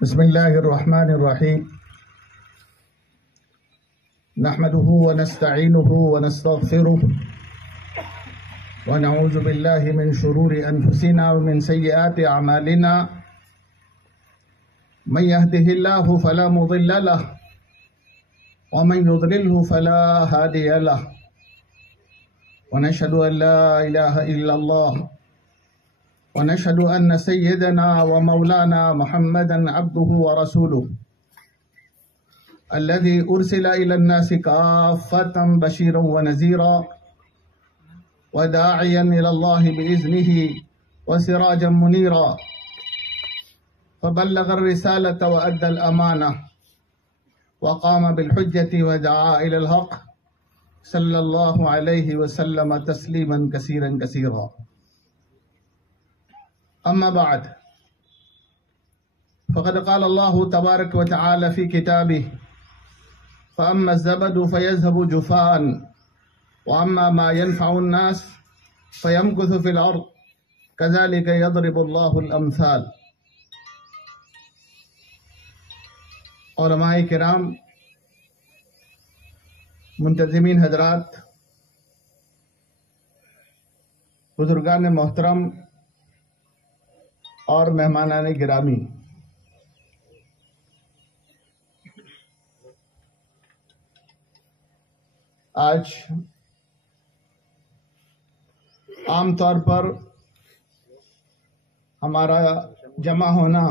بسم اللہ الرحمن الرحیم نحمده ونستعینه ونستغفره ونعوذ باللہ من شرور انفسنا ومن سیئات اعمالنا من يهده الله فلا مضل له ومن يضلله فلا هادي له ونشهد ان لا اله الا الله ونشهد أن سيدنا ومولانا محمدا عبده ورسوله الذي أرسل إلى الناس كافة بشيرا ونذيرا وداعيا إلى الله بإذنه وسراجا منيرا فبلغ الرسالة وأدى الأمانة وقام بالحجة ودعا إلى الحق صلى الله عليه وسلم تسليما كثيرا كثيرا. أما بعد فقد قال الله تبارك وتعالى في كتابه فأما الزبد فيذهب جفاء وأما ما ينفع الناس فيمكث في الأرض كذلك يضرب الله الأمثال. علماء کرام، منتظمین حضرات، بزرگان محترم اور مہمانان گرامی، آج عام طور پر ہمارا جمع ہونا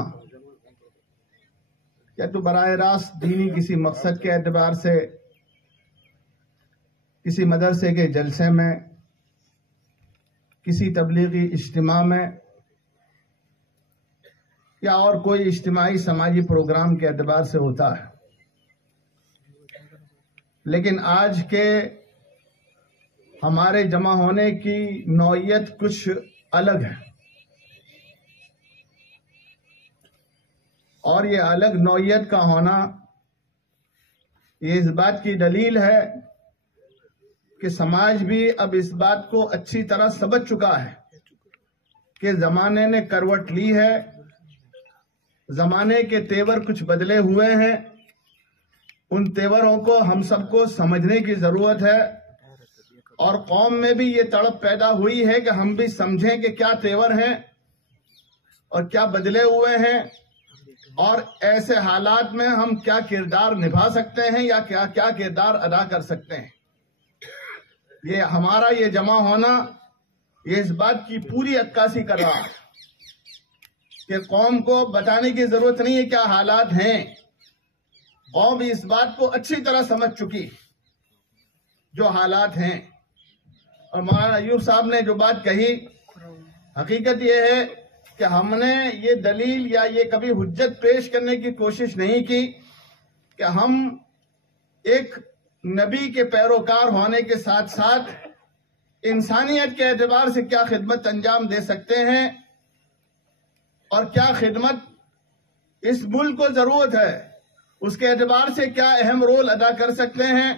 یا تو براہ راست دینی کسی مقصد کے اعتبار سے کسی مدرسے کے جلسے میں، کسی تبلیغی اجتماع میں یا اور کوئی اجتماعی سماجی پروگرام کے اعتبار سے ہوتا ہے، لیکن آج کے ہمارے جمع ہونے کی نوعیت کچھ الگ ہے، اور یہ الگ نوعیت کا ہونا یہ اس بات کی دلیل ہے کہ سماج بھی اب اس بات کو اچھی طرح سمجھ چکا ہے کہ زمانے نے کروٹ لی ہے، زمانے کے تیور کچھ بدلے ہوئے ہیں، ان تیوروں کو ہم سب کو سمجھنے کی ضرورت ہے، اور قوم میں بھی یہ تڑپ پیدا ہوئی ہے کہ ہم بھی سمجھیں کہ کیا تیور ہیں اور کیا بدلے ہوئے ہیں، اور ایسے حالات میں ہم کیا کردار نبھا سکتے ہیں یا کیا کردار ادا کر سکتے ہیں. یہ ہمارا یہ جمع ہونا یہ اس بات کی پوری عکاسی کر رہا ہے کہ قوم کو بتانے کی ضرورت نہیں ہے کیا حالات ہیں، قوم اس بات کو اچھی طرح سمجھ چکی جو حالات ہیں. اور مولانا ایوب صاحب نے جو بات کہی، حقیقت یہ ہے کہ ہم نے یہ دلیل یا یہ کبھی حجت پیش کرنے کی کوشش نہیں کی کہ ہم ایک نبی کے پیروکار ہونے کے ساتھ ساتھ انسانیت کے اعتبار سے کیا خدمت انجام دے سکتے ہیں اور کیا خدمت اس ملک کو ضرورت ہے، اس کے اعتبار سے کیا اہم رول ادا کر سکتے ہیں.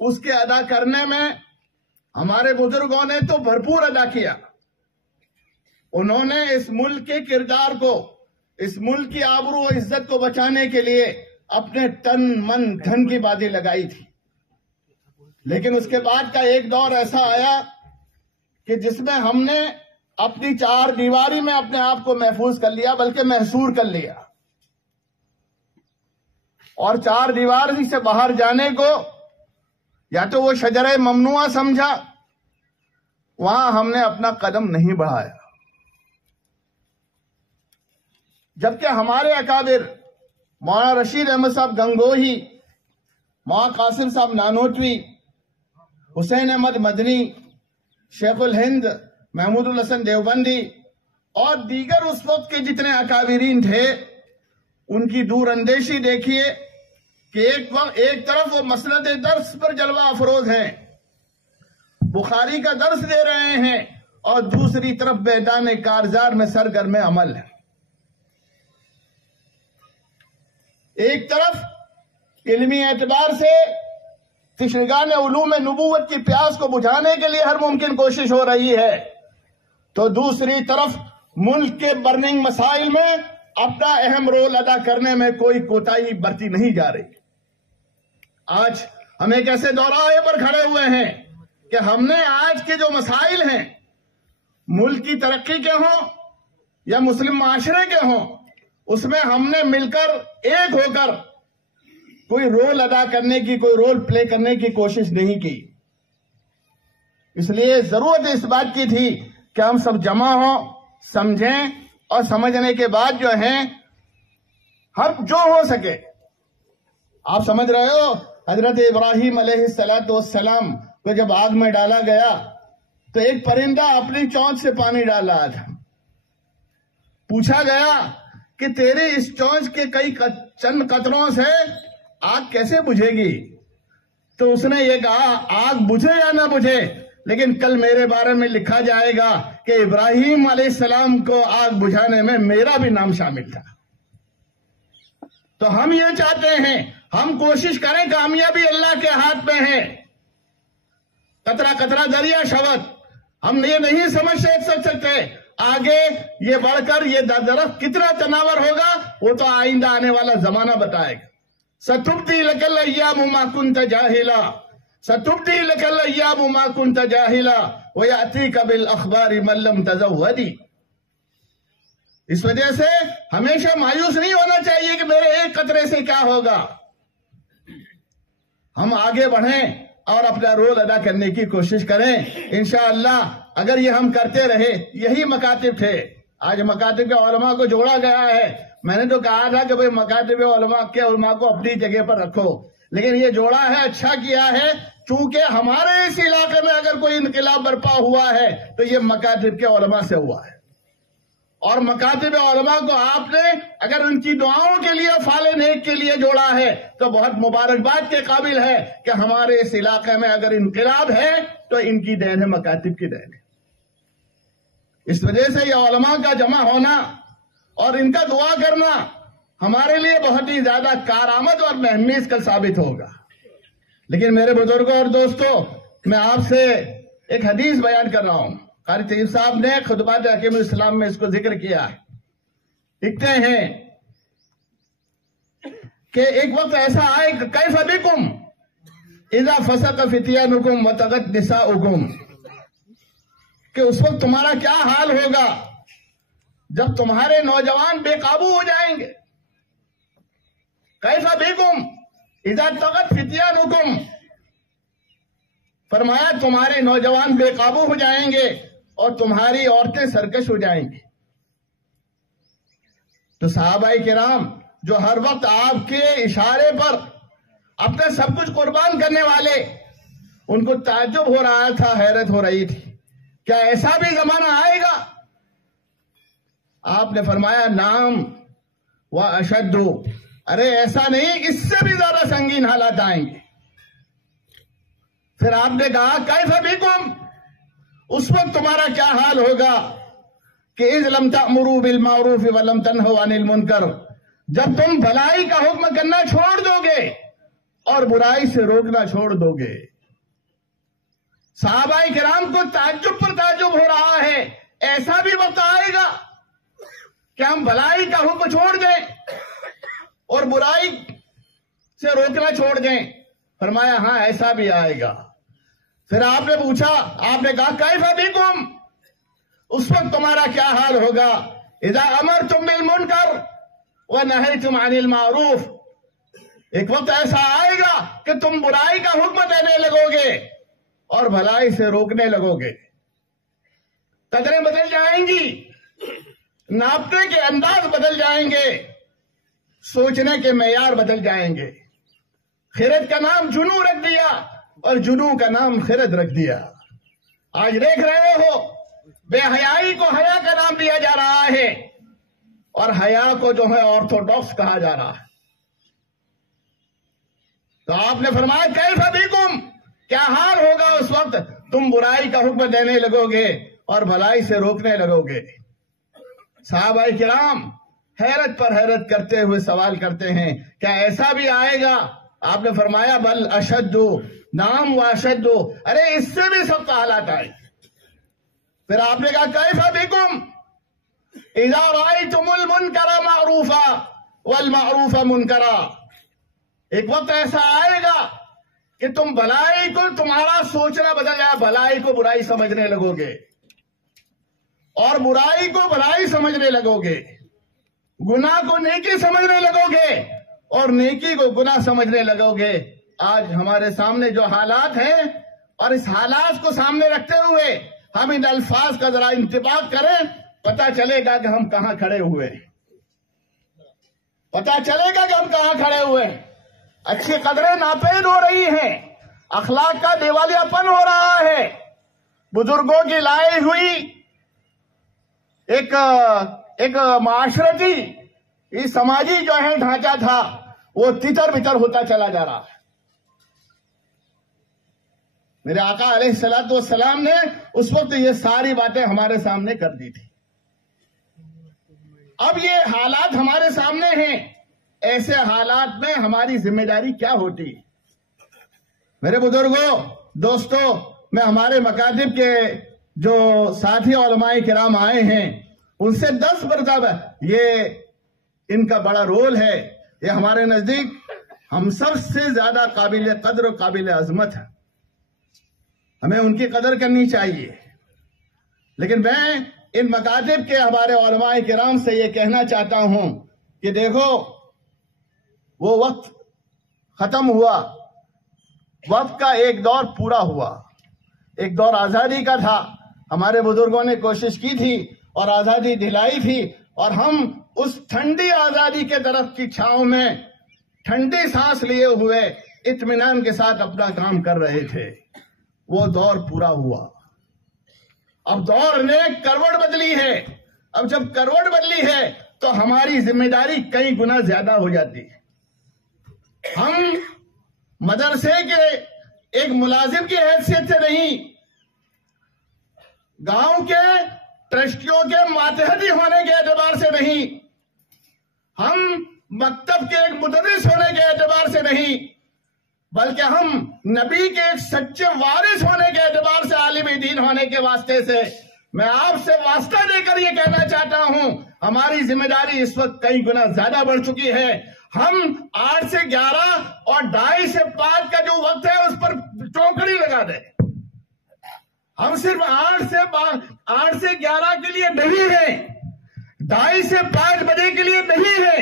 اس کے ادا کرنے میں ہمارے بزرگوں نے تو بھرپور ادا کیا. انہوں نے اس ملک کے کردار کو، اس ملک کی آبرو و عزت کو بچانے کے لیے اپنے تن من دھن کی بازی لگائی تھی. لیکن اس کے بعد کا ایک دور ایسا آیا کہ جس میں ہم نے اپنی چار دیواری میں اپنے آپ کو محفوظ کر لیا، بلکہ محصور کر لیا، اور چار دیواری سے باہر جانے کو یا تو وہ شجرہ ممنوعہ سمجھا، وہاں ہم نے اپنا قدم نہیں بڑھایا. جبکہ ہمارے اکابر مولانا رشید احمد صاحب گنگوہی، مولانا قاسم صاحب نانوتوی، حسین احمد مدنی، شیخ الہند محمود الحسن دیوبندی اور دیگر اس وقت کے جتنے اکابرین تھے، ان کی دور اندیشی دیکھیے کہ ایک طرف وہ مسند درس پر جلوہ افروز ہیں، بخاری کا درس دے رہے ہیں، اور دوسری طرف میدان کارزار میں سرگرم عمل ہے. ایک طرف علمی اعتبار سے تشنگان علوم نبوت کی پیاس کو بجھانے کے لیے ہر ممکن کوشش ہو رہی ہے، تو دوسری طرف ملک کے برننگ مسائل میں اپنا اہم رول ادا کرنے میں کوئی کوتاہی برتی نہیں جا رہی۔ آج ہم ایک ایسے دورائے پر کھڑے ہوئے ہیں کہ ہم نے آج کے جو مسائل ہیں، ملک کی ترقی کے ہوں یا مسلم معاشرے کے ہوں، اس میں ہم نے مل کر ایک ہو کر کوئی رول ادا کرنے کی، کوئی رول پلے کرنے کی کوشش نہیں کی۔ اس لیے ضرورت اس بات کی تھی کہ ہم سب جمع ہوں، سمجھیں، اور سمجھنے کے بعد جو ہیں ہم جو ہو سکے، آپ سمجھ رہے ہو حضرت ابراہیم علیہ السلام کو جب آگ میں ڈالا گیا تو ایک پرندہ اپنی چونچ سے پانی ڈال رہا تھا۔ پوچھا گیا کہ تیری اس چونچ کے کئی چند قطروں سے آگ کیسے بجھے گی؟ تو اس نے یہ کہا، آگ بجھے یا نہ بجھے، لیکن کل میرے بارے میں لکھا جائے گا کہ ابراہیم علیہ السلام کو آگ بجھانے میں میرا بھی نام شامل تھا۔ تو ہم یہ چاہتے ہیں، ہم کوشش کریں، کامیابی اللہ کے ہاتھ میں ہے۔ قطرہ قطرہ دریا شود، ہم یہ نہیں سمجھ سکتے آگے یہ بڑھ کر یہ درخت کتنا تناور ہوگا، وہ تو آئندہ آنے والا زمانہ بتائے گا۔ سَتُبْدِي لَكَ الْأَيَّامُ مَا كُنْتَ جَاهِلًا سَتُبْدِي لَكَ الْأَيَّامُ مَا كُنْتَ جَاهِلًا وَيَأْتِيكَ بِالْأَخْبَارِ مَن لَّمْ تَزَوَّدِ۔ اس وجہ سے ہمیشہ مایوس نہیں ہونا چاہیے کہ میرے ایک قطرے سے کیا ہوگا۔ ہم آگے بڑھیں اور اپنا رول ادا کرنے کی کوشش کریں۔ انشاءاللہ اگر یہ ہم کرتے رہے، یہی مکاتب تھے۔ آج مکاتب کے علماء کو جوڑا گیا ہے۔ میں نے تو کہا تھا کہ بھئی مکاتب علماء کو اپنی جگہ پر رکھو، لیکن یہ جوڑا ہے، اچھا کیا ہے، چونکہ ہمارے اس علاقے میں اگر کوئی انقلاب برپا ہوا ہے تو یہ مکاتب کے علماء سے ہوا ہے۔ اور مکاتب علماء کو آپ نے اگر ان کی دعاؤں کے لیے، فال نیک کے لیے جوڑا ہے تو بہت مبارکباد کے قابل ہے کہ ہمارے اس علاقے میں اگر انقلاب ہے تو ان کی دین ہے، مکاتب کی دین ہے۔ اس وجہ سے یہ علماء کا جمع ہونا اور ان کا دعا کرنا ہمارے لیے بہت ہی زیادہ کارآمد اور مہمیز کل ثابت ہوگا۔ لیکن میرے بزرگوں اور دوستوں، میں آپ سے ایک حدیث بیان کر رہا ہوں۔ قاری طیب صاحب نے خطبات حکیم الاسلام میں اس کو ذکر کیا ہے۔ لکھتے ہیں کہ ایک وقت ایسا آئے کہ کیف بکم اذا فسق فتیانکم وطغت نساؤکم، کہ اس وقت تمہارا کیا حال ہوگا جب تمہارے نوجوان بے قابو ہو جائیں گے۔ کیف بکم اذا طغت فتیانکم، فرمایا تمہارے نوجوان بے قابو ہو جائیں گے اور تمہاری عورتیں سرکش ہو جائیں گی۔ تو صحابہ کرام جو ہر وقت آپ کے اشارے پر اپنے سب کچھ قربان کرنے والے، ان کو تعجب ہو رہا تھا، حیرت ہو رہی تھی، کیا ایسا بھی زمانہ آئے گا؟ آپ نے فرمایا نعم و اشد، ارے ایسا نہیں، اس سے بھی زیادہ سنگین حالات آئیں گے۔ پھر آپ نے کہا کیف بکم، اس وقت تمہارا کیا حال ہوگا کہ اذ لم تأمروا بالمعروف ولم تنہوا عن المنکر، جب تم بھلائی کا حکم کرنا چھوڑ دو گے اور برائی سے روکنا چھوڑ دو گے۔ صحابہ کرام کو تعجب پر تعجب ہو رہا ہے، ایسا بھی وقت آئے گا کہ ہم بھلائی کا حکم چھوڑ دیں اور برائی سے روکنا چھوڑ دیں؟ فرمایا ہاں ایسا بھی آئے گا۔ پھر آپ نے پوچھا، آپ نے کہا کیف بکم، اس وقت تمہارا کیا حال ہوگا اذا امرتم بالمنکر ونہیتم عن المعروف، ایک وقت ایسا آئے گا کہ تم برائی کا حکم دینے لگو گے اور بھلائی سے روکنے لگو گے۔ قدریں بدل جائیں گی، ناپنے کے انداز بدل جائیں گے، سوچنے کے معیار بدل جائیں گے۔ خرد کا نام جنو رکھ دیا اور جنو کا نام خرد رکھ دیا۔ آج دیکھ رہے ہو بے حیائی کو حیا کا نام دیا جا رہا ہے اور حیا کو جو ہے آرتھوڈاکس کہا جا رہا ہے۔ تو آپ نے فرمایا کیف بکم، کیا حال ہوگا اس وقت تم برائی کا حکم دینے لگو گے اور بھلائی سے روکنے لگو گے۔ صحابہ کرام حیرت پر حیرت کرتے ہوئے سوال کرتے ہیں کیا ایسا بھی آئے گا؟ آپ نے فرمایا بل اشد، نعم و اشد، ارے اس سے بھی سخت حالات آئے۔ پھر آپ نے کہا کیف بکم، اذا رأيتم المنکر معروفا والمعروف منکرا، ایک وقت ایسا آئے گا کہ تم بھلائی کو، تمہارا سوچنا بدل جائے، بھلائی کو برائی سمجھنے لگو گے اور برائی کو بھلائی سمجھنے لگو گے، گناہ کو نیکی سمجھنے لگو گے اور نیکی کو گناہ سمجھنے لگو گے۔ آج ہمارے سامنے جو حالات ہیں، اور اس حالات کو سامنے رکھتے ہوئے ہم ان الفاظ کا ذرا انتباہ کریں، پتہ چلے گا کہ ہم کہاں کھڑے ہوئے، پتہ چلے گا کہ ہم کہاں کھڑے ہوئے۔ اچھی قدریں ناپید ہو رہی ہیں، اخلاق کا دیوالیہ پن ہو رہا ہے، بزرگوں کی لائی ہوئی ایک معاشرتی، یہ سماجی جو ہے ڈھانچہ تھا، وہ تتر بتر ہوتا چلا جا رہا ہے۔ میرے آقا علیہ الصلوۃ والسلام نے اس وقت یہ ساری باتیں ہمارے سامنے کر دی تھی۔ اب یہ حالات ہمارے سامنے ہیں، ایسے حالات میں ہماری ذمہ داری کیا ہوتی؟ میرے بزرگوں، دوستوں، میں ہمارے مکاتب کے جو ساتھی علماء کرام آئے ہیں ان سے 10 مرتبہ، یہ ان کا بڑا رول ہے، یہ ہمارے نزدیک ہم سب سے زیادہ قابل قدر و قابل عظمت ہے، ہمیں ان کی قدر کرنی چاہیے۔ لیکن میں ان مکاتب کے ہمارے علماء کرام سے یہ کہنا چاہتا ہوں کہ دیکھو، وہ وقت ختم ہوا، وقت کا ایک دور پورا ہوا، ایک دور آزادی کا تھا، ہمارے بزرگوں نے کوشش کی تھی اور آزادی دلائی تھی، اور ہم اس ٹھنڈی آزادی کے درخت کی چھاؤں میں ٹھنڈی سانس لیے ہوئے اطمینان کے ساتھ اپنا کام کر رہے تھے۔ وہ دور پورا ہوا، اب دور نے کروٹ بدلی ہے۔ اب جب کروٹ بدلی ہے تو ہماری ذمہ داری کئی گنا زیادہ ہو جاتی ہے۔ ہم مدرسے کے ایک ملازم کی حیثیت سے نہیں، گاؤں کے ٹرسٹیوں کے ماتحتی ہونے کے اعتبار سے نہیں، ہم مکتب کے ایک مدرس ہونے کے اعتبار سے نہیں، بلکہ ہم نبی کے ایک سچے وارث ہونے کے اعتبار سے، عالم دین ہونے کے واسطے سے میں آپ سے واسطہ دے کر یہ کہنا چاہتا ہوں، ہماری ذمہ داری اس وقت کئی گنا زیادہ بڑھ چکی ہے۔ ہم 8 سے 11 اور 2:30 سے 5 کا جو وقت ہے اس پر چونکڑی لگا دیں۔ ہم صرف 8 سے 11 کے لیے نہیں ہیں، 2:30 سے 5 بجے کے لیے نہیں ہے۔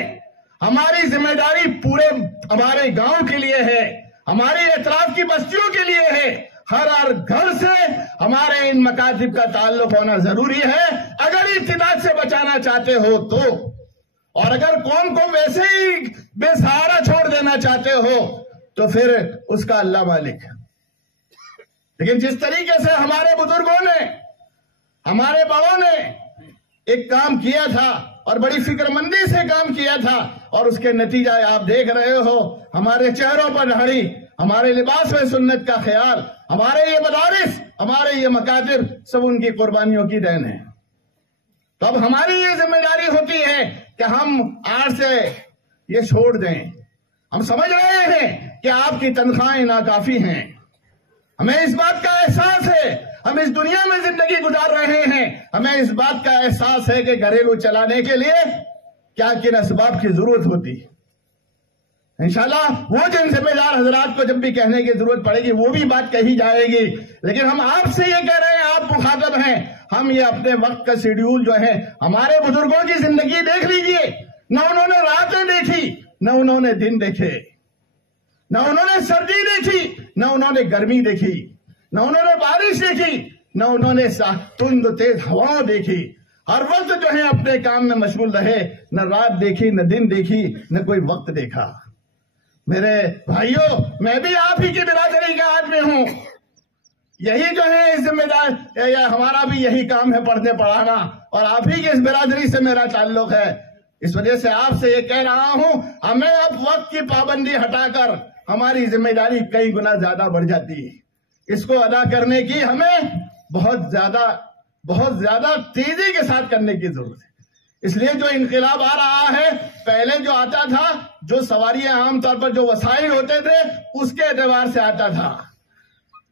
ہماری ذمہ داری پورے ہمارے گاؤں کے لیے ہے، ہماری اطراف کی بستیوں کے لیے ہے، ہر گھر سے ہمارے ان مکاتب کا تعلق ہونا ضروری ہے اگر ابتداء سے بچانا چاہتے ہو تو، اور اگر قوم کو ویسے ہی بے سہارا چھوڑ دینا چاہتے ہو تو پھر اس کا اللہ مالک ہے۔ لیکن جس طریقے سے ہمارے بزرگوں نے، ہمارے بڑوں نے ایک کام کیا تھا اور بڑی فکر مندی سے کام کیا تھا، اور اس کے نتیجہ آپ دیکھ رہے ہو، ہمارے چہروں پر داڑھی، ہمارے لباس میں سنت کا خیال، ہمارے یہ مدارس، ہمارے یہ مکاتب، سب ان کی قربانیوں کی دین ہے۔ تو اب ہماری یہ ذمہ داری ہوتی ہے کہ ہم آج سے یہ چھوڑ دیں۔ ہم سمجھ رہے ہیں کہ آپ کی تنخواہیں ناکافی ہیں، ہمیں اس بات کا احساس ہے، ہم اس دنیا میں زندگی گزار رہے ہیں، ہمیں اس بات کا احساس ہے کہ گھریلو چلانے کے لیے کیا کن اسباب کی ضرورت ہوتی ہے۔ انشاءاللہ وہ جن ذمہ دار حضرات کو جب بھی کہنے کی ضرورت پڑے گی وہ بھی بات کہی جائے گی، لیکن ہم آپ سے یہ کہہ رہے ہیں، آپ مخاطب ہیں، ہم یہ اپنے وقت کا شیڈیول جو ہے، ہمارے بزرگوں کی زندگی دیکھ لیجئے، نہ انہوں نے راتیں دیکھی، نہ انہوں نے دن دیکھے، نہ انہوں نے سردی دیکھی، نہ انہوں نے گرمی دیکھی، نہ انہوں نے بارش دیکھی، نہ انہوں نے تند تیز ہواؤں دیکھی، ہر وقت جو ہے اپنے کام میں مشغول رہے، نہ رات دیکھی، نہ دن دیکھی، نہ کوئی وقت دیکھا۔ میرے بھائیوں، میں بھی آپ ہی کی برادری کا آدمی ہوں، یہی جو ہے ذمہ دار، ہمارا بھی یہی کام ہے، پڑھنے پڑھانا، اور آپ ہی کی اس برادری سے میرا تعلق ہے۔ اس وجہ سے آپ سے یہ کہہ رہا ہوں، ہمیں اب وقت کی پابندی ہٹا کر ہماری ذمہ داری کئی گنا زیادہ بڑھ جاتی ہے، اس کو ادا کرنے کی ہمیں بہت زیادہ تیزی کے ساتھ کرنے کی ضرورت ہے۔ اس لیے جو انقلاب آ رہا ہے، پہلے جو آتا تھا، جو سواریاں عام طور پر جو وسائل ہوتے تھے اس کے اعتبار سے آتا تھا،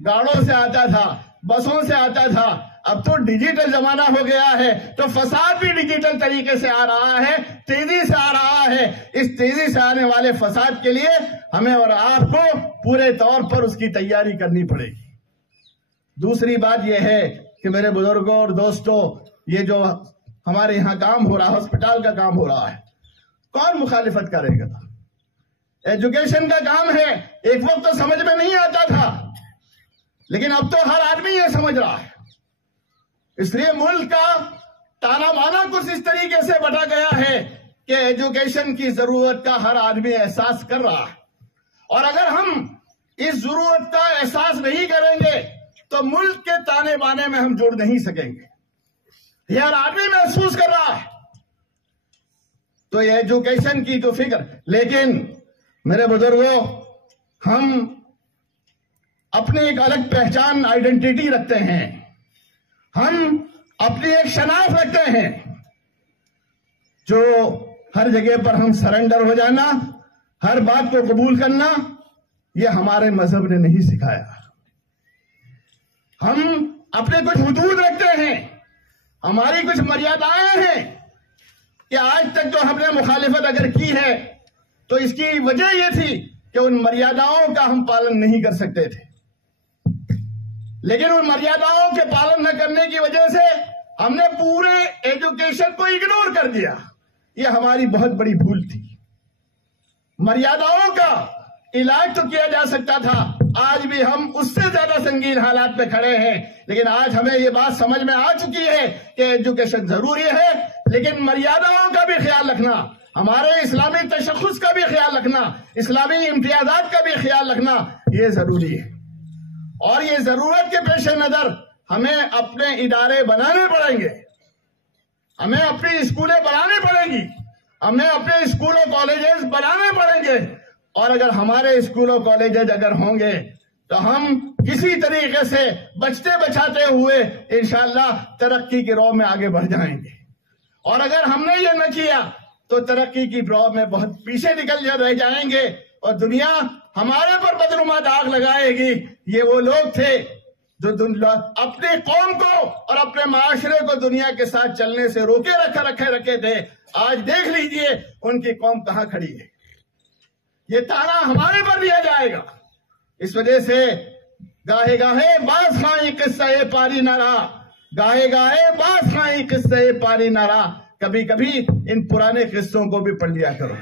گاڑوں سے آتا تھا، بسوں سے آتا تھا، اب تو ڈیجیٹل زمانہ ہو گیا ہے، تو فساد بھی ڈیجیٹل طریقے سے آ رہا ہے، تیزی سے آ رہا ہے۔ اس تیزی سے آنے والے فساد کے لیے ہمیں اور آپ کو پورے طور پر اس کی تیاری کرنی پڑے گی۔ دوسری بات یہ ہے کہ میرے بزرگوں اور دوستوں، یہ جو ہمارے یہاں کام ہو رہا ہے، ہسپتال کا کام ہو رہا ہے، کون مخالفت کرے گا؟ ایجوکیشن کا کام ہے، ایک وقت تو سمجھ میں نہیں آتا تھا، لیکن اب تو ہر آدمی یہ سمجھ رہا ہے۔ اس لیے ملک کا تانا بانا کچھ اس طریقے سے بٹا گیا ہے کہ ایجوکیشن کی ضرورت کا ہر آدمی احساس کر رہا ہے، اور اگر ہم اس ضرورت کا احساس نہیں کریں گے تو ملک کے تانے بانے میں ہم جڑ نہیں سکیں گے۔ یہ ہر آدمی محسوس کر رہا ہے، تو یہ ایجوکیشن کی تو فکر۔ لیکن میرے بزرگوں، ہم اپنی ایک الگ پہچان، آئیڈینٹی رکھتے ہیں، ہم اپنی ایک شناخت رکھتے ہیں، جو ہر جگہ پر ہم سرنڈر ہو جانا، ہر بات کو قبول کرنا، یہ ہمارے مذہب نے نہیں سکھایا۔ ہم اپنے کچھ حدود رکھتے ہیں، ہماری کچھ مریادائیں ہیں کہ آج تک جو ہم نے مخالفت اگر کی ہے تو اس کی وجہ یہ تھی کہ ان مریاداؤں کا ہم پالن نہیں کر سکتے تھے، لیکن ان مریاداؤں کے پالن نہ کرنے کی وجہ سے ہم نے پورے ایجوکیشن کو اگنور کر دیا۔ یہ ہماری بہت بڑی بھول تھی۔ مریاداؤں کا علاج تو کیا جا سکتا تھا، آج بھی ہم اس سے زیادہ سنگین حالات میں کھڑے ہیں، لیکن آج ہمیں یہ بات سمجھ میں آ چکی ہے کہ ایجوکیشن ضروری ہے، لیکن مریاداؤں کا بھی خیال رکھنا، ہمارے اسلامی تشخص کا بھی خیال رکھنا، اسلامی امتیازات کا بھی خیال رکھنا، یہ ضروری ہے۔ اور یہ ضرورت کے پیش نظر ہمیں اپنے ادارے بنانے پڑیں گے، ہمیں اپنی اسکولیں بنانی پڑیں گی، ہمیں اپنے اسکول و کالجز بنانے پڑیں گے، اور اگر ہمارے اسکول و کالجز اگر ہوں گے تو ہم کسی طریقے سے بچتے بچاتے ہوئے انشاءاللہ ترقی کی راہ میں آگے بڑھ جائیں گے۔ اور اگر ہم نے یہ نہ کیا تو ترقی کی راہ میں بہت پیچھے نکل رہ جائیں گے، اور دنیا ہمارے پر بدنما داغ لگائے گی۔ یہ وہ لوگ تھے جو اپنے قوم کو اور اپنے معاشرے کو دنیا کے ساتھ چلنے سے روکے رکھے تھے، آج دیکھ لیجئے ان کی قوم کہاں کھڑی ہے۔ یہ تانا ہمارے پر دیا جائے گا۔ اس وجہ سے گاہے گاہے باز خائی قصہ پاری نہ رہا، گاہے گاہے باز خائی قصہ پاری نہ رہا، کبھی کبھی ان پرانے قصوں کو بھی پڑھ لیا کرو۔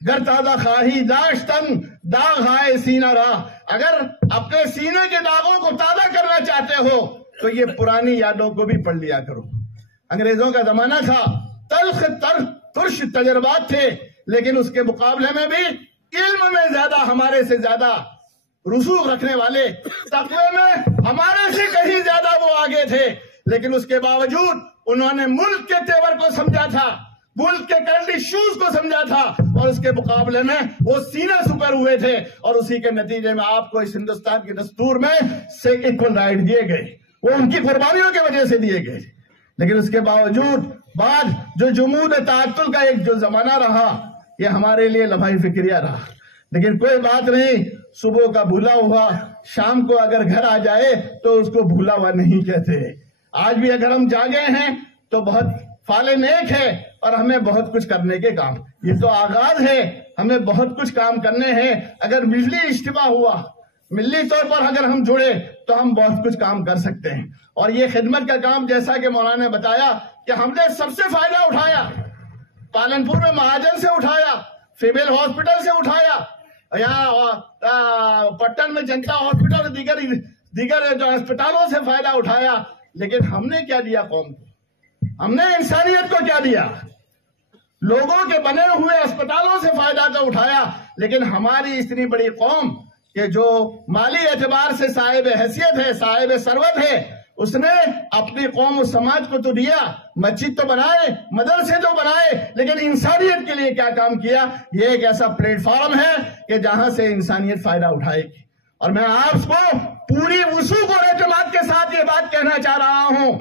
گر تازہ خواہی داشتن داغ ہائے سینہ رہا، اگر اپنے سینے کے داغوں کو تازہ کرنا چاہتے ہو تو یہ پرانی یادوں کو بھی پڑھ لیا کرو۔ انگریزوں کا زمانہ تھا، تلخ ترش تجربات تھے، لیکن اس کے مقابلے میں بھی علم میں زیادہ، ہمارے سے زیادہ رسوخ رکھنے والے، تقوی میں ہمارے سے کہیں زیادہ وہ آگے تھے، لیکن اس کے باوجود انہوں نے ملک کے تیور کو سمجھا تھا، ملک کے کرنٹ ایشوز کو سمجھا تھا، اور اس کے مقابلے میں وہ سینہ سپر ہوئے تھے، اور اسی کے نتیجے میں آپ کو اس ہندوستان کے دستور میں سے ایکول رائٹ دیے گئے، وہ ان کی قربانیوں کی وجہ سے دیے گئے۔ لیکن اس کے باوجود بعد جو جمود تعطل کا ایک جو زمانہ رہا، یہ ہمارے لیے لمحہ فکریہ رہا۔ لیکن کوئی بات نہیں، صبح کا بھولا ہوا شام کو اگر گھر آ جائے تو اس کو بھولا ہوا نہیں کہتے۔ آج بھی اگر ہم جاگے ہیں تو بہت فال نیک ہے، اور ہمیں بہت کچھ کرنے کے کام، یہ تو آغاز ہے، ہمیں بہت کچھ کام کرنے ہیں۔ اگر ملی اجتماع ہوا، ملی طور پر اگر ہم جڑے تو ہم بہت کچھ کام کر سکتے ہیں۔ اور یہ خدمت کا کام، جیسا کہ مولانا نے بتایا کہ ہم نے سب سے فائدہ اٹھایا، پالنپور میں مہاجن سے اٹھایا، فیمیل ہاسپٹل سے اٹھایا، یہاں پٹن میں جنتا ہاسپٹل، دیگر جو ہسپتالوں سے فائدہ اٹھایا، لیکن ہم نے کیا دیا قوم کو؟ ہم نے انسانیت کو کیا دیا؟ لوگوں کے بنے ہوئے اسپتالوں سے فائدہ تو اٹھایا، لیکن ہماری اتنی بڑی قوم کہ جو مالی اعتبار سے صاحب حیثیت ہے، صاحب ثروت ہے، اس نے اپنی قوم و سماج کو تو دیا، مسجد تو بنائے، مدرسے تو بنائے، لیکن انسانیت کے لیے کیا کام کیا؟ یہ ایک ایسا پلیٹ فارم ہے کہ جہاں سے انسانیت فائدہ اٹھائے گی۔ اور میں آپ کو پوری وثوق اور اعتماد کے ساتھ یہ بات کہنا چاہ رہا ہوں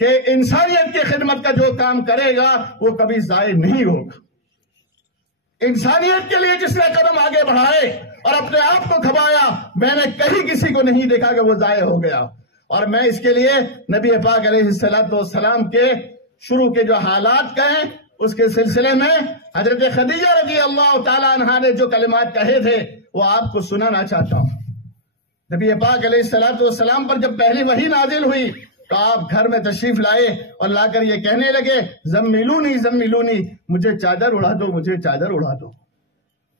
کہ انسانیت کی خدمت کا جو کام کرے گا وہ کبھی ضائع نہیں ہوگا۔ انسانیت کے لیے جس نے قدم آگے بڑھائے اور اپنے آپ کو کھپایا، میں نے کہیں کسی کو نہیں دیکھا کہ وہ ضائع ہو گیا۔ اور میں اس کے لیے نبی پاک علیہ السلام کے شروع کے جو حالات کہیں اس کے سلسلے میں حضرت خدیجہ رضی اللہ تعالی عنہا نے جو کلمات کہے تھے وہ آپ کو سنانا چاہتا ہوں۔ نبی پاک علیہ السلام پر جب پہلی وحی نازل ہوئی تو آپ گھر میں تشریف لائے اور لا کر یہ کہنے لگے زملونی زملونی، مجھے چادر اڑا دو، مجھے چادر اڑا دو۔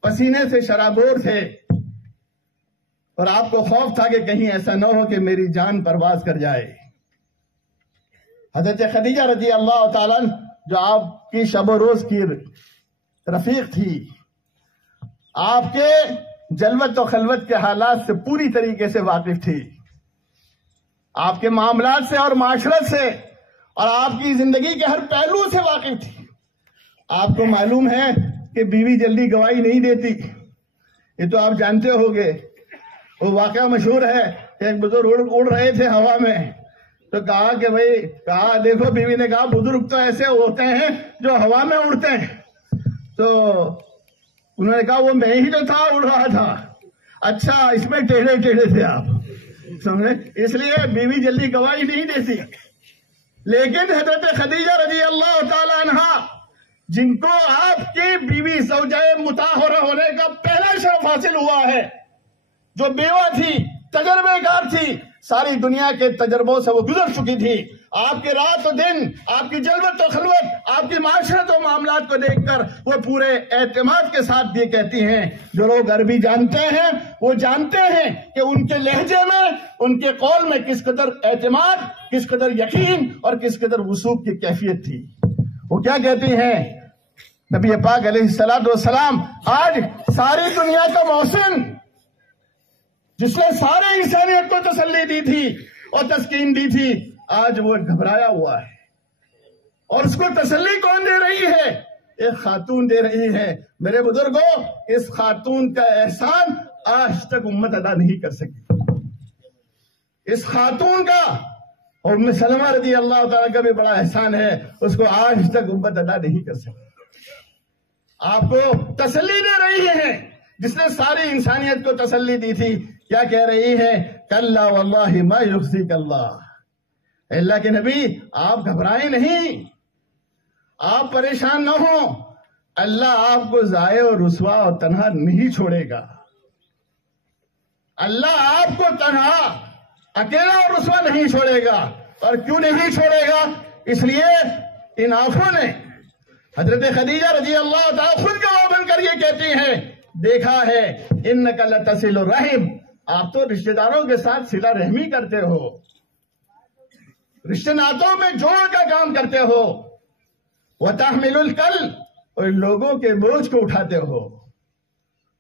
پسینے سے شرابور تھے اور آپ کو خوف تھا کہ کہیں ایسا نہ ہو کہ میری جان پرواز کر جائے۔ حضرت خدیجہ رضی اللہ تعالیٰ جو آپ کی شب و روز کی رفیق تھی، آپ کے جلوت و خلوت کے حالات سے پوری طریقے سے واقف تھی، آپ کے معاملات سے اور معاشرت سے اور آپ کی زندگی کے ہر پہلو سے واقف تھی۔ آپ کو معلوم ہے کہ بیوی جلدی گواہی نہیں دیتی، یہ تو آپ جانتے ہوگے۔ وہ واقعہ مشہور ہے، ایک بزرگ اڑ رہے تھے ہوا میں، تو کہا کہ کہا دیکھو، بیوی نے کہا بزرگ تو ایسے ہوتے ہیں جو ہوا میں اڑتے ہیں۔ تو انہوں نے کہا وہ میں ہی تو تھا، اڑ رہا تھا۔ اچھا، اس میں ٹیڑھے ٹیڑھے تھے آپ، سمجھے؟ اس لیے بیوی جلدی گواہی نہیں دیتی۔ لیکن حضرت خدیجہ رضی اللہ تعالی عنہا، جن کو آپ کی بیوی زوجہ مطہرہ ہونے کا پہلا شرف حاصل ہوا ہے، جو بیوہ تھی، تجربے کار تھی، ساری دنیا کے تجربوں سے وہ گزر چکی تھی، آپ کے رات و دن، آپ کی جلوت و خلوت، آپ کی معاشرت و معاملات کو دیکھ کر وہ پورے اعتماد کے ساتھ یہ کہتی ہیں، جو لوگ عربی جانتے ہیں وہ جانتے ہیں کہ ان کے لہجے میں، ان کے قول میں کس قدر اعتماد، کس قدر یقین اور کس قدر وثوق کی کیفیت تھی۔ وہ کیا کہتی ہیں؟ نبی پاک علیہ السلام آج ساری دنیا کا محسن، جس نے سارے انسانیت کو تسلی دی تھی اور تسکین دی تھی، آج وہ گھبرایا ہوا ہے۔ اور اس کو تسلی کون دے رہی ہے؟ ایک خاتون دے رہی ہے۔ میرے بزرگوں، اس خاتون کا احسان آج تک امت ادا نہیں کر سکی۔ اس خاتون کا اور ام سلمہ رضی اللہ تعالیٰ کا بھی بڑا احسان ہے، اس کو آج تک امت ادا نہیں کر سکی۔ آپ کو تسلی دے رہی ہے، جس نے ساری انسانیت کو تسلی دی تھی۔ کیا کہہ رہی ہے؟ کلا واللہ ما یخزیک اللہ، اللہ کے نبی آپ گھبرائیں نہیں، آپ پریشان نہ ہوں، اللہ آپ کو ضائع اور رسوا اور تنہا نہیں چھوڑے گا۔ اللہ آپ کو تنہا، اکیلا اور رسوا نہیں چھوڑے گا۔ اور کیوں نہیں چھوڑے گا؟ اس لیے ان آنکھوں نے حضرت خدیجہ رضی اللہ تعالیٰ خود گواہ بن کر یہ کہتی ہیں، دیکھا ہے انک لتصل الرحم، آپ تو رشتہ داروں کے ساتھ صلہ رحمی کرتے ہو، رشتہ ناتوں میں جوڑ کا کام کرتے ہو، وتحمل الکل، اور لوگوں کے بوجھ کو اٹھاتے ہو،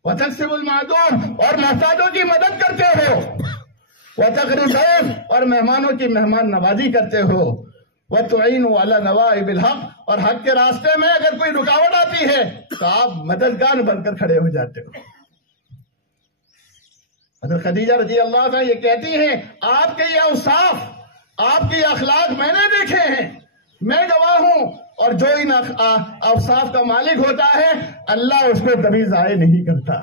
وتکسب المعدوم، اور محتاجوں کی مدد کرتے ہو، وتقری الضیف، اور مہمانوں کی مہمان نوازی کرتے ہو، وتعین علی نوائب الحق، اور حق کے راستے میں اگر کوئی رکاوٹ آتی ہے تو آپ مددگار بن کر کھڑے ہو جاتے ہو۔ حضرت خدیجہ رضی اللہ عنہ یہ کہتی ہیں، آپ کے یہ اوصاف، آپ کے یہ اخلاق میں نے دیکھے ہیں، میں گواہ ہوں، اور جو ان اوصاف کا مالک ہوتا ہے اللہ اس کو کبھی ضائع نہیں کرتا۔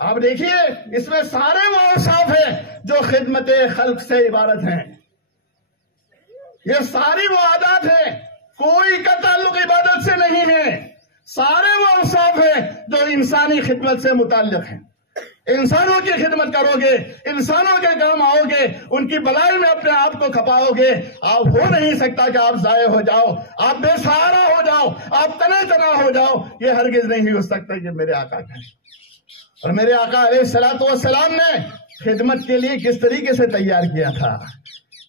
آپ دیکھیے، اس میں سارے وہ اوصاف ہیں جو خدمت خلق سے عبارت ہیں، یہ ساری وہ عادات ہیں، کوئی کا تعلق عبادت سے نہیں ہے، سارے وہ اوصاف ہیں جو انسانی خدمت سے متعلق ہیں۔ انسانوں کی خدمت کرو گے، انسانوں کے کام آؤ گے، ان کی بلائی میں اپنے آپ کو کھپاؤ گے، آپ ہو نہیں سکتا کہ آپ ضائع ہو جاؤ، آپ بے سہارا ہو جاؤ، آپ تنے تنا ہو جاؤ، یہ ہرگز نہیں ہو سکتا۔ یہ میرے آقا کا ہے، اور میرے آقا علیہ السلام نے خدمت کے لیے کس طریقے سے تیار کیا تھا۔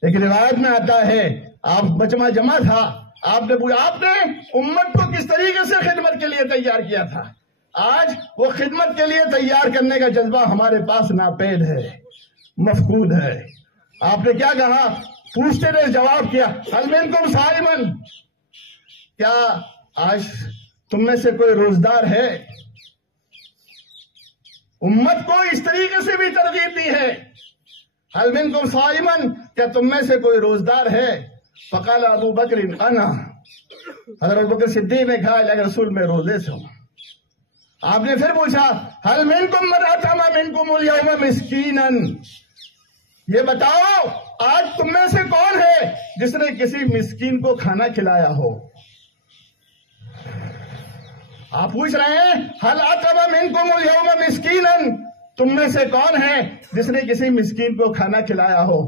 ایک روایت میں آتا ہے، آپ مجمع جمع تھا، آپ نے امت کو کس طریقے سے خدمت کے لیے تیار کیا تھا۔ آج وہ خدمت کے لیے تیار کرنے کا جذبہ ہمارے پاس ناپید ہے، مفقود ہے۔ آپ نے کیا کہا؟ پوچھتے رہے، جواب کیا، هل منکم صائمن، کیا آج تم میں سے کوئی روزدار ہے؟ امت کو اس طریقے سے بھی ترغیب دی ہے، هل منکم صائمن، کیا تم میں سے کوئی روزدار ہے؟ فقال ابو بکر انا، حضرت ابوبکر صدیق نے کہا اللہ کے رسول میں روزے سے ہوں۔ آپ نے پھر پوچھا هل منکم من اتم منکم اليوم مسکینا، یہ بتاؤ آج تم میں سے کون ہے جس نے کسی مسکین کو کھانا کھلایا ہو؟ آپ پوچھ رہے ہیں حل اطعم منکم اليوم مسکینا، تم میں سے کون ہے جس نے کسی مسکین کو کھانا کھلایا ہو؟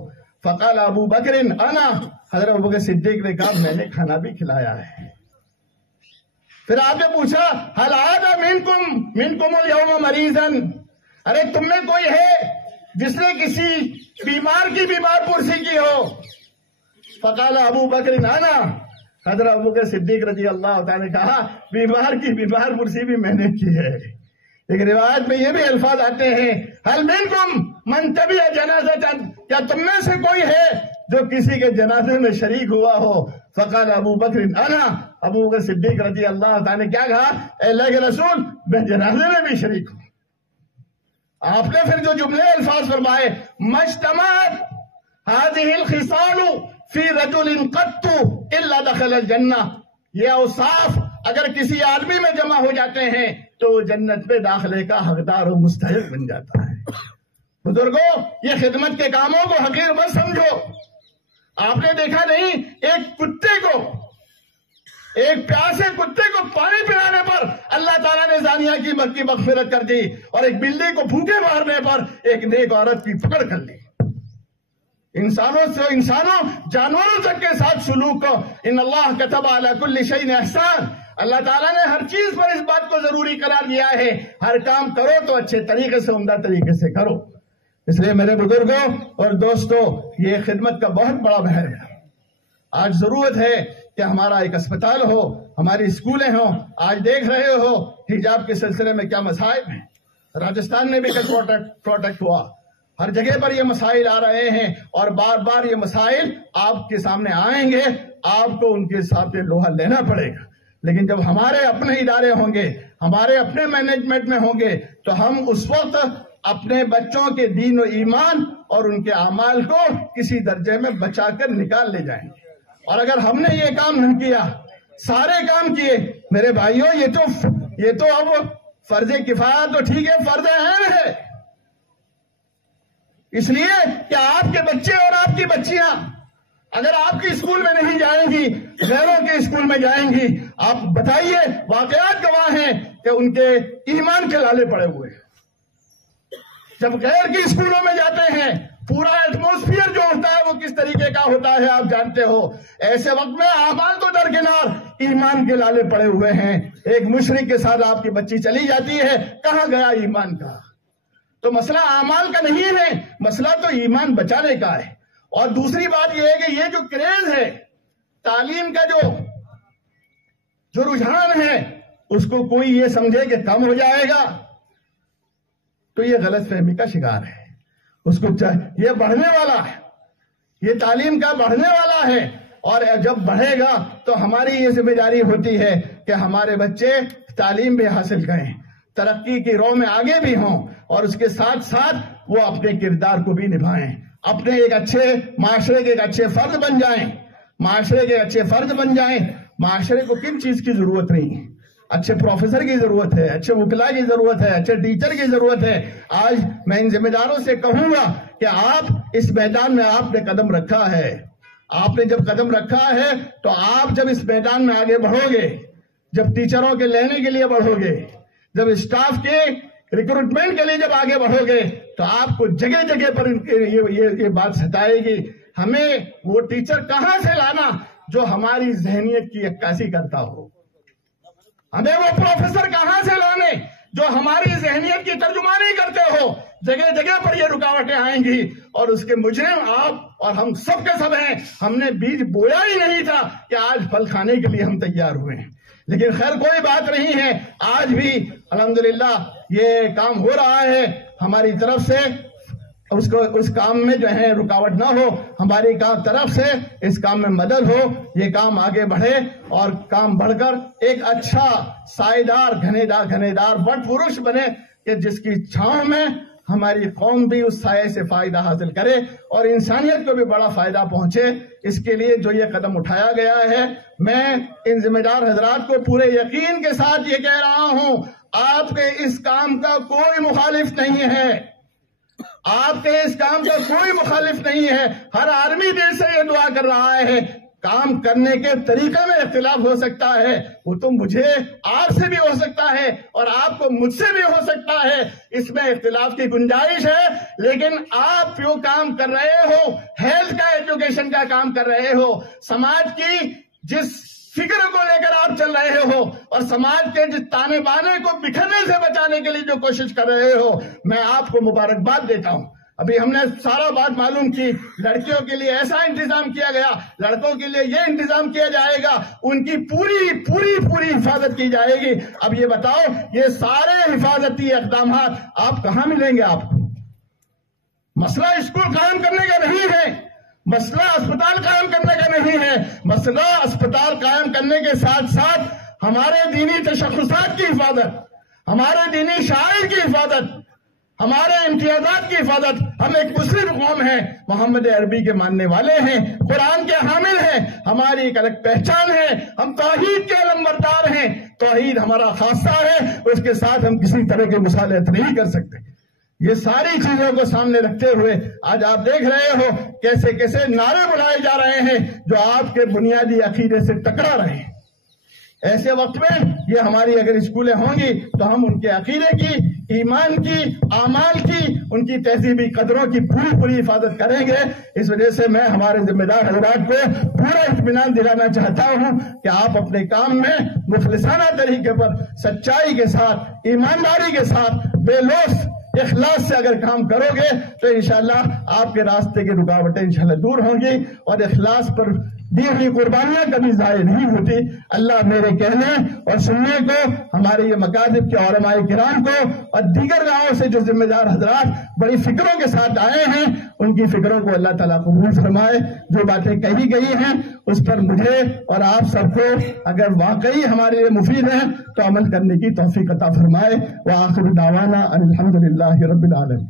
فقال ابو بکر انا، حضرت ابوبکر صدیق نے کہا میں نے کھانا بھی کھلایا ہے۔ پھر آپ نے پوچھا حل عاد منکم اليوم مریضا، ارے تم میں کوئی ہے جس نے کسی بیمار کی بیمار پرسی کی ہو؟ فقال ابو بکر انا، حضرت ابوبکر صدیق رضی اللہ تعالیٰ نے کہا بیمار کی بیمار پرسی بھی میں نے کی ہے۔ ایک روایت میں یہ بھی الفاظ آتے ہیں حل منکم من تبع جنازۃ، کیا تم میں سے کوئی ہے جو کسی کے جنازے میں شریک ہوا ہو؟ فقال ابو بکر انا، ابو بکر صدیق رضی اللہ تعالیٰ نے کیا کہا؟ اے اللہ کے رسول میں جنازے میں بھی شریک ہوں۔ آپ نے پھر جو جملے الفاظ فرمائے مجتمعت هذه الخصال فی رجل قط الا دخل الجنہ، یہ اوصاف اگر کسی آدمی میں جمع ہو جاتے ہیں تو وہ جنت میں داخلے کا حقدار و مستحق بن جاتا ہے۔ بزرگوں، یہ خدمت کے کاموں کو حقیر مت سمجھو۔ آپ نے دیکھا نہیں ایک کتے کو، ایک پیاسے کتے کو پانی پلانے پر اللہ تعالیٰ نے زانیہ کی مغفرت کر دی، اور ایک بلی کو بھوکے مارنے پر ایک نیک عورت کی پکڑ کر لی۔ انسانوں جانوروں تک کے ساتھ سلوک کو ان اللہ کتب علی کل شیء احسان، اللہ تعالیٰ نے ہر چیز پر اس بات کو ضروری قرار دیا ہے ہر کام کرو تو اچھے طریقے سے، عمدہ طریقے سے کرو۔ اس لیے میرے بزرگوں اور دوستوں، یہ خدمت کا بہت بڑا بحر ہے۔ آج ضرورت ہے کہ ہمارا ایک اسپتال ہو، ہماری اسکولیں ہوں۔ آج دیکھ رہے ہو حجاب کے سلسلے میں کیا مسائل ہیں، راجستھان میں بھی کل پروٹیکٹ ہوا، ہر جگہ پر یہ مسائل آ رہے ہیں، اور بار بار یہ مسائل آپ کے سامنے آئیں گے، آپ کو ان کے حساب سے لوہا لینا پڑے گا۔ لیکن جب ہمارے اپنے ادارے ہوں گے، ہمارے اپنے مینجمنٹ میں ہوں گے، تو ہم اس وقت اپنے بچوں کے دین و ایمان اور ان کے اعمال کو کسی درجے میں بچا کر نکال لے جائیں گے۔ اور اگر ہم نے یہ کام نہیں کیا، سارے کام کیے، میرے بھائیوں یہ تو اب فرض کفایہ تو ٹھیک ہے، فرض عین ہے۔ اس لیے کہ آپ کے بچے اور آپ کی بچیاں اگر آپ کی اسکول میں نہیں جائیں گی، غیروں کے اسکول میں جائیں گی، آپ بتائیے، واقعات گواہ ہیں کہ ان کے ایمان کے لالے پڑے ہوئے ہیں۔ جب غیر کی اسکولوں میں جاتے ہیں، پورا ایٹموسفیئر جو ہوتا ہے وہ کس طریقے کا ہوتا ہے آپ جانتے ہو۔ ایسے وقت میں اعمال تو درکنار، ایمان کے لالے پڑے ہوئے ہیں۔ ایک مشرک کے ساتھ آپ کی بچی چلی جاتی ہے، کہاں گیا ایمان کا؟ تو مسئلہ اعمال کا نہیں ہے، مسئلہ تو ایمان بچانے کا ہے۔ اور دوسری بات یہ ہے کہ یہ جو کریز ہے، تعلیم کا جو رجحان ہے، اس کو کوئی یہ سمجھے کہ کم ہو جائے گا تو یہ غلط فہمی کا شکار ہے۔ اس کو یہ بڑھنے والا ہے، یہ تعلیم کا بڑھنے والا ہے، اور جب بڑھے گا تو ہماری یہ ذمہ داری ہوتی ہے کہ ہمارے بچے تعلیم بھی حاصل کریں، ترقی کی راہ میں آگے بھی ہوں، اور اس کے ساتھ ساتھ وہ اپنے کردار کو بھی نبھائیں، اپنے ایک اچھے معاشرے کے ایک اچھے فرد بن جائیں، معاشرے کے اچھے فرد بن جائیں۔ معاشرے کو کن چیز کی ضرورت نہیں ہے؟ اچھے پروفیسر کی ضرورت ہے، اچھے وکلا کی ضرورت ہے، اچھے ٹیچر کی ضرورت ہے۔ آج میں ان ذمہ داروں سے کہوں گا کہ آپ اس میدان میں آپ نے قدم رکھا ہے، آپ نے جب قدم رکھا ہے تو آپ جب اس میدان میں آگے بڑھو گے، جب ٹیچروں کے لینے کے لیے بڑھو گے، جب اسٹاف کے ریکروٹمنٹ کے لیے جب آگے بڑھو گے، تو آپ کو جگہ جگہ پر یہ بات ستائے گی، ہمیں وہ ٹیچر کہاں سے لانا جو ہماری ذہنیت کی عکاسی کرتا ہو، ہمیں وہ پروفیسر کہاں سے لانے جو ہماری ذہنیت کی ترجمانی کرتے ہو۔ جگہ جگہ پر یہ رکاوٹیں آئیں گی، اور اس کے مجرم آپ اور ہم سب کے سب ہیں۔ ہم نے بیج بویا ہی نہیں تھا کہ آج پھل کھانے کے لیے ہم تیار ہوئے ہیں، لیکن خیر کوئی بات نہیں ہے، آج بھی الحمدللہ یہ کام ہو رہا ہے ہماری طرف سے، اس کام میں جو ہے رکاوٹ نہ ہو، ہماری طرف سے اس کام میں مدد ہو، یہ کام آگے بڑھے اور کام بڑھ کر ایک اچھا سائیدار گھنے دار بٹ پروش بنے کہ جس کی چھاؤں میں ہماری قوم بھی اس سائے سے فائدہ حاصل کرے اور انسانیت کو بھی بڑا فائدہ پہنچے۔ اس کے لیے جو یہ قدم اٹھایا گیا ہے، میں ان ذمہ دار حضرات کو پورے یقین کے ساتھ یہ کہہ رہا ہوں، آپ کے اس کام کا کوئی مخالف نہیں ہے، آپ کے اس کام کا کوئی مخالف نہیں ہے. ہر آدمی دل سے یہ دعا کر رہا ہے. کام کرنے کے طریقے میں اختلاف ہو سکتا ہے, وہ تو مجھے آپ سے بھی ہو سکتا ہے اور آپ کو مجھ سے بھی ہو سکتا ہے, اس میں اختلاف کی گنجائش ہے. لیکن آپ جو کام کر رہے ہو, ہیلتھ کا, ایجوکیشن کا کام کر رہے ہو, سماج کی جس فکر کو لے کر آپ چل رہے ہو اور سماج کے جس تانے بانے کو بکھرنے سے بچانے کے لیے جو کوشش کر رہے ہو, میں آپ کو مبارکباد دیتا ہوں. ابھی ہم نے سارا بات معلوم کی, لڑکیوں کے لیے ایسا انتظام کیا گیا, لڑکوں کے لیے یہ انتظام کیا جائے گا, ان کی پوری پوری پوری حفاظت کی جائے گی. اب یہ بتاؤ, یہ سارے حفاظتی اقدامات آپ کہاں ملیں گے؟ آپ کو مسئلہ اسکول قائم کرنے کا نہیں ہے, مسئلہ اسپتال قائم کرنے کا نہیں ہے. مسئلہ اسپتال قائم کرنے کے ساتھ ساتھ ہمارے دینی تشخصات کی حفاظت, ہمارے دینی شعائر کی حفاظت, ہمارے امتیازات کی حفاظت. ہم ایک مسلم قوم ہیں, محمد عربی کے ماننے والے ہیں, قرآن کے حامل ہیں, ہماری ایک الگ پہچان ہے, ہم توحید کے علمبردار ہیں. توحید ہمارا خاصہ ہے, اس کے ساتھ ہم کسی طرح کی مصالحت نہیں کر سکتے. یہ ساری چیزوں کو سامنے رکھتے ہوئے آج آپ دیکھ رہے ہو کیسے کیسے نعرے بلائے جا رہے ہیں جو آپ کے بنیادی عقیدے سے ٹکرا رہے ہیں. ایسے وقت میں یہ ہماری اگر اسکولیں ہوں گی تو ہم ان کے عقیدے کی, ایمان کی, اعمال کی, ان کی تہذیبی قدروں کی پوری پوری حفاظت کریں گے. اس وجہ سے میں ہمارے ذمہ دار حضرات کو پورا اطمینان دلانا چاہتا ہوں کہ آپ اپنے کام میں مخلصانہ طریقے پر, سچائی کے ساتھ, ایمانداری کے ساتھ, بے لوث اخلاص سے اگر کام کرو گے تو انشاءاللہ آپ کے راستے کی رکاوٹیں انشاءاللہ دور ہوں گی اور اخلاص پر دی ہوئی قربانیاں کبھی ضائع نہیں ہوتی. اللہ میرے کہنے اور سننے کو, ہمارے یہ مکاتب کے علماء کرام کو اور دیگر گاؤں سے جو ذمہ دار حضرات بڑی فکروں کے ساتھ آئے ہیں, ان کی فکروں کو اللہ تعالیٰ قبول فرمائے. جو باتیں کہی گئی ہیں اس پر مجھے اور آپ سب کو اگر واقعی ہمارے لیے مفید ہیں تو عمل کرنے کی توفیق عطا فرمائے. وآخر دعوانا الحمدللہ رب العالمین.